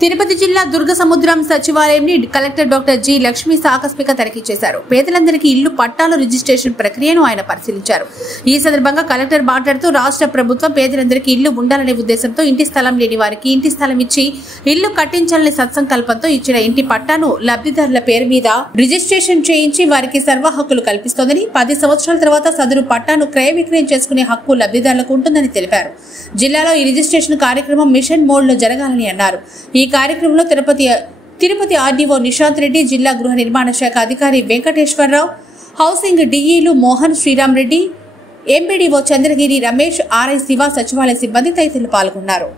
తిరుపతి జిల్లా దుర్గసముద్రం సచివాలయంని collector doctor G Lakshmi ఆకస్మిక తనిఖీ చేశారు. పేదలందరికీ ఇల్లు పట్టాల రిజిస్ట్రేషన్ ప్రక్రియను ఆయన పరిశీలించారు. ఈ సందర్భంగా కలెక్టర్ మాట్లాడుతూ రాష్ట్ర ప్రభుత్వం పేదలందరికీ ఇల్లు ఉండాలనే ఉద్దేశంతో ఇంటి స్థలం లేని వారికి ఇంటి స్థలం ఇచ్చి ఇల్లు కట్టించాలనే సత్సంకల్పంతో ఇచ్చిన ఇంటి పట్టాను లబ్ధిదారుల పేరు మీద రిజిస్ట్రేషన్ చేయించి వారికి సర్వ హక్కులు కల్పిస్తోందని, 10 సంవత్సరాల తర్వాత సదరు పట్టాను క్రయ విక్రయం చేసుకునే హక్కు లబ్ధిదారులకు ఉంటుందని తెలిపారు. జిల్లాలో ఈ రిజిస్ట్రేషన్ కార్యక్రమం మిషన్ మోడ్ లో జరగాలని అన్నారు. ఈ కార్యక్రమంలో తిరుపతి ఆర్డీఓ నిశాంత్ రెడ్డి, జిల్లా గృహ నిర్మాణ శాఖ అధికారి వెంకటేశ్వరరావు, హౌసింగ్ డిఈలు మోహన్, శ్రీరామ్ రెడ్డి, ఎంపీడీఓ చంద్రగిరి రమేష్, ఆర్ఐ శివ, సచివాలయ సిబ్బంది తదితరులు పాల్గొన్నారు.